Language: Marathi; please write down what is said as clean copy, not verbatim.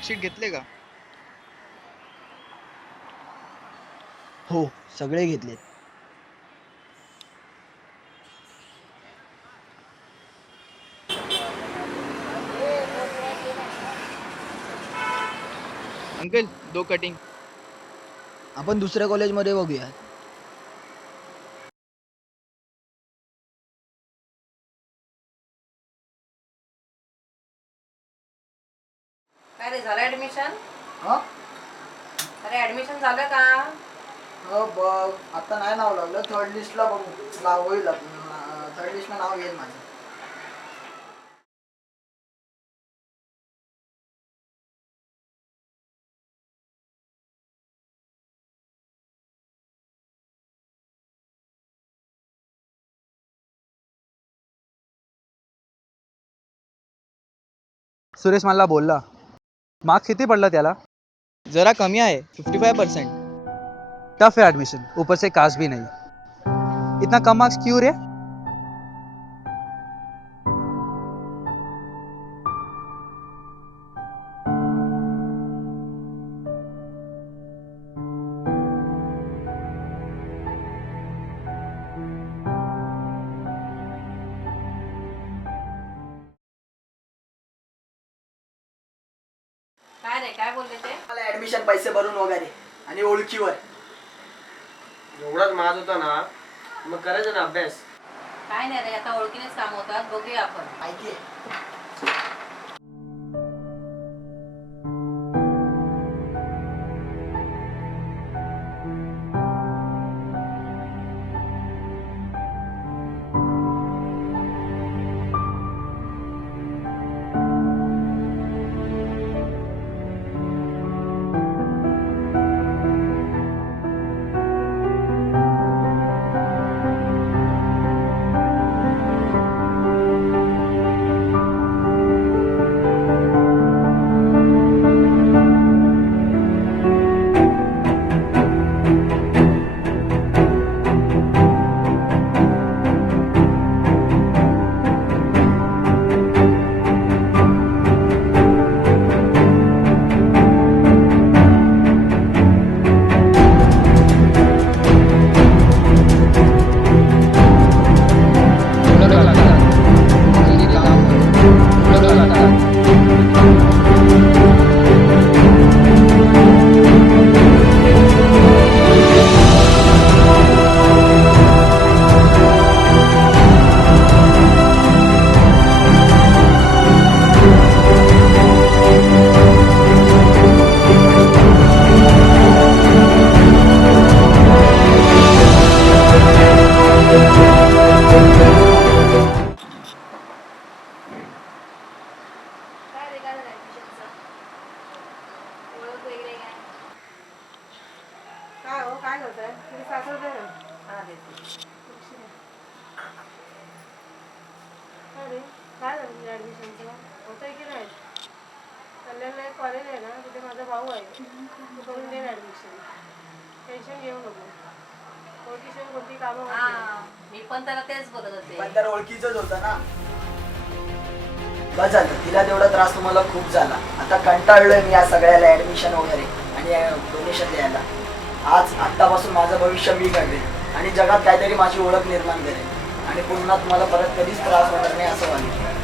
मार्कशीट घेतले का? हो, सगळे घेतलेत. अंकल, दो कटिंग. आपण दुसऱ्या कॉलेजमध्ये बघूया. काय रे, झालं ऍडमिशन? हा? अरे ऍडमिशन झालं का? हो बघ, आता नाही नाव लागलं. थर्ड लिस्टला बघू नाव होईल. थर्ड लिस्टला नाव येईल माझं. सुरेश मला बोलला. मार्क्स किती पडला त्याला? जरा कमी आहे, 55%. टफ है एडमिशन, ऊपर से कास्ट भी नहीं. इतना कम मार्क्स क्यों रे? काय रे, काय बोलले ते? मला ऍडमिशन पैसे भरून वगैरे आणि ओळखीवर. एवढाच माझ होता ना, मग करायचं ना अभ्यास. काय नाही रे, आता ओळखीनेच काम होतात, बघूया आपण. माहितीये. काय रे, काय झालं ऍडमिशनचं? ओळख वगैरे काय? काय हो, काय करताय? तुम्ही सासर दे ना. हा, देते. अरे काय झालं तुझ्या ॲडमिशनचं? होतंय की नाही? कल्याणला एक कॉलेज आहे ना, तिथे माझा भाऊ आहे. तू करून दे ना ॲडमिशन. टेन्शन घेऊ नको. ओळखीशिवाय कोणती कामं होत नाही. हा, मी पण त्याला तेच बोलत होते. पण तर ओळखीचंच होतं ना. बस झालं, तिला तेवढा त्रास तुम्हाला खूप झाला. आता कंटाळलोय मी या सगळ्याला, ऍडमिशन वगैरे आणि डोनेशन द्यायला. आज आत्तापासून माझं भविष्य मी घडवेन आणि जगात काहीतरी माझी ओळख निर्माण करेन आणि पुन्हा तुम्हाला परत कधीच त्रास होणार नाही असं वाटेल.